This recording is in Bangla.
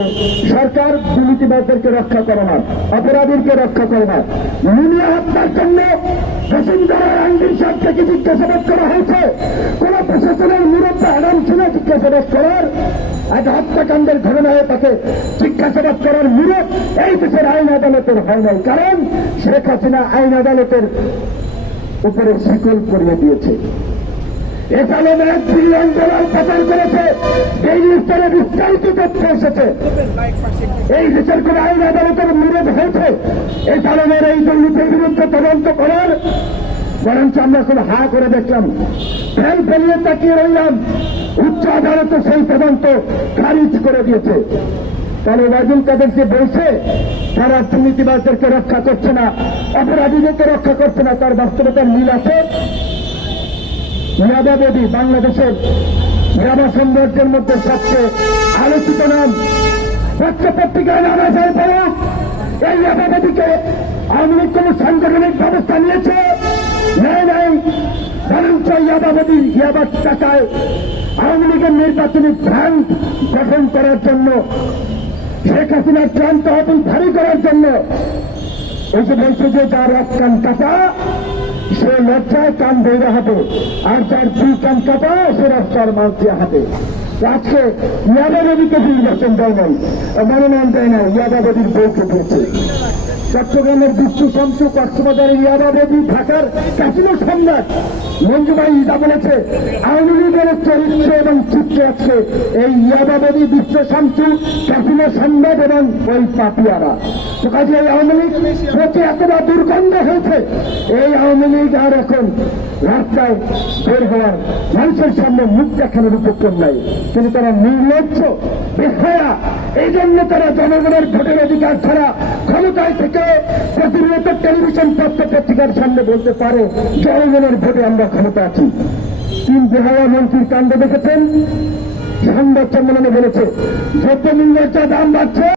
সরকার দুর্নীতিবাদদেরকে রক্ষা করে না অপরাধীকে রক্ষা করে না। মুনিয়া হত্যার জন্য বসুন্ধরা আইনজীবী সাহেব থেকে জিজ্ঞাসাবাদ করা হয়েছে? কোন প্রশাসনের মুরব্বী আরাম ছিল জিজ্ঞাসাবাদ করার? এক হত্যাকাণ্ডের ঘটনায় তাকে জিজ্ঞাসাবাদ করার মুরব এই দেশের আইন আদালতের হয় নাই। কারণ শেখ হাসিনা আইন আদালতের উপরে শিকল করিয়ে দিয়েছে। এখানে বিলিয়ন ডলার পাচার করেছে, এই স্তরে বিস্তারিত তথ্য এসেছে। এই দেশের কোন আইন আদালতের বিরোধ হয়েছে। এই কারণের এই দুর্নীতির বিরুদ্ধে তদন্ত করার, বরঞ্চ আমরা খুব হা করে দেখলাম। ফেল ফেলিয়ে তাকিয়ে রইলাম, উচ্চ আদালত সেই তদন্ত খারিজ করে দিয়েছে। তাহলে ওয়াজুল কাদের যে বলছে, তারা দুর্নীতিবাজদেরকে রক্ষা করছে না, অপরাধীদেরকে রক্ষা করছে না, তার বাস্তবতার মিল আছে। ইয়াদাবধি বাংলাদেশের ইয়াবা সৌন্দর্যের মধ্যে সবচেয়ে আলোচিত নাম পত্র পত্রিকায় নাম আসার পরেও এই ইয়াদাবধিকে আওয়ামী লীগ কোন সাংগঠনিক ব্যবস্থা নিয়েছে? নেয় নাই। বরঞ্চ টাকায় আওয়ামী লীগের নির্বাচনী ভ্যান গঠন করার জন্য, শেখ হাসিনার ত্রাণ তহবিল ভারী করার জন্য, এই যে বলছে যে যার এক কান সে লজ্জায় কান ধরে হবে আর যার দুই কান কাটা সে রাস্তার দিয়ে হবে আজকে ইয়াদা নদীকে নির্বাচন দেয় নাই, মনোনয়ন দেয় না ইয়াদা নদীর বউকে দিয়েছে চট্টগ্রামের বিশ্ব শামসু কক্সবাজারের ইয়াদাবদি ঢাকার কাশিনো সম্রাট মঞ্জুবাই ইদা বলেছে, আওয়ামী লীগের চরিত্র এবং চিত্র আছে এই ইয়াদাবদি বিশ্ব শামসু কাশিনো সম্রাট এবং ওই পাপিয়ারা। তো কাজে এই আওয়ামী লীগ প্রতি এতটা দুর্গন্ধ হয়েছে এই আওয়ামী লীগ আর এখন রাস্তায় বের হওয়ার মানুষের সামনে মুখ দেখানোর উপক্রম নাই। কিন্তু তারা নির্লজ্জ, বেহায়া এই জন্য তারা জনগণের ভোটের অধিকার ছাড়া ক্ষমতায় থেকে প্রতিনিয়ত টেলিভিশন পত্র পত্রিকার সামনে বলতে পারে, জনগণের ভোটে আমরা ক্ষমতা আছি। তিন বেহায়া মন্ত্রীর কাণ্ড দেখেছেন? সংবাদ সম্মেলনে বলেছে দ্রব্যমূল্যের যা দাম বাড়ছে